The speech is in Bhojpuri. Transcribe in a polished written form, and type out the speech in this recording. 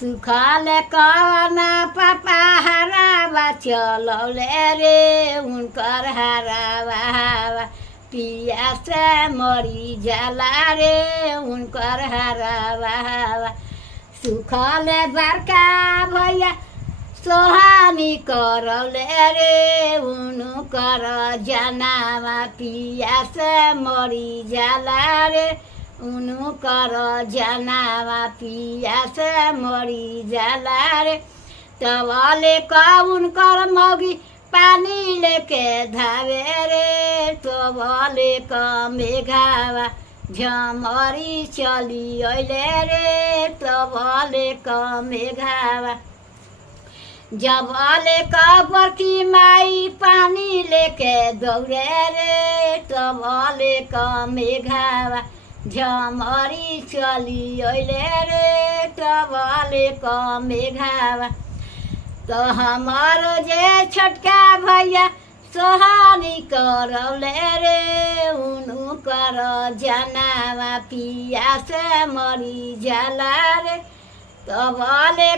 सुखाले कवना पापा हरावा चलौले रे उनकर हरावा पिया से मरी जाला रे उनकर हरावा सुखले बड़का भैया सोहानी करौले रे उनकर जनावा पिया से मरी जाला रे उनकर जनावा पिया से मरी जाला रे तवले उनकर मौगी पानी लेके धावे रे तवले मेघावा झमरी चली अइले रे तवले मेघावा जबले बरकी माई पानी लेके दौड़े रे तबले मेघावा झमरी चली अइले रे तबले मेघावा तो हमार जे छोटका भैया सोहानी करौले रे उनकर जनावा पिया से मरी जाला रे तबले